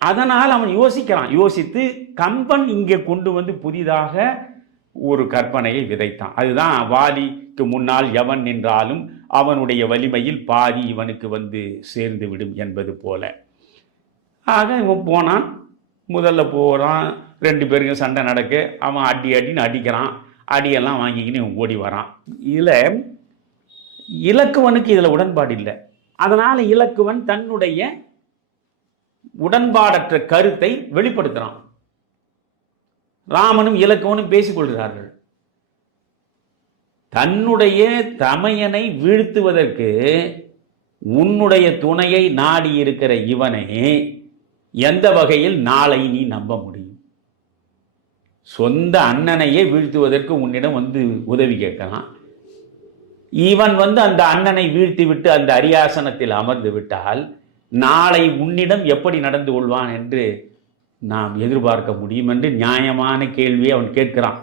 அதனால் அவன் யோசிக்கிறான். யோசித்து கம்பன் இங்கே கொண்டு வந்து புதிதாக ஒரு கற்பனையை விதைத்தான். அதுதான் வாலிக்கு முன்னால் எவன் நின்றாலும் அவனுடைய வலிமையில் பாதி இவனுக்கு வந்து சேர்ந்து விடும் என்பது போல. ஆக இவன் போனான். முதல்ல போகிறான் ரெண்டு பேருக்கும் சண்டை நடக்கு. அவன் அடி அடின்னு அடிக்கிறான். அடியெல்லாம் வாங்கிக்கின்னு இவன் ஓடி வரான். இதில் இலக்குவனுக்கு இதில் உடன்பாடு இல்லை. அதனால் இலக்குவன் தன்னுடைய உடன்பாடற்ற கருத்தை வெளிப்படுத்துகிறான் ராமனும் இலக்கவனும் பேசிக்கொள்கிறார்கள். தன்னுடைய தமையனை வீழ்த்துவதற்கு உன்னுடைய துணையை நாடி இருக்கிற இவனை எந்த வகையில் நாளை நீ நம்ப முடியும்? சொந்த அண்ணனையே வீழ்த்துவதற்கு உன்னிடம் வந்து உதவி கேட்கலாம். இவன் வந்து அந்த அண்ணனை வீழ்த்தி விட்டு அந்த அரியாசனத்தில் அமர்ந்து விட்டால் நாளை உன்னிடம் எப்படி நடந்து கொள்வான் என்று நாம் எதிர்பார்க்க முடியும் என்று நியாயமான கேள்வியை அவன் கேட்கிறான்.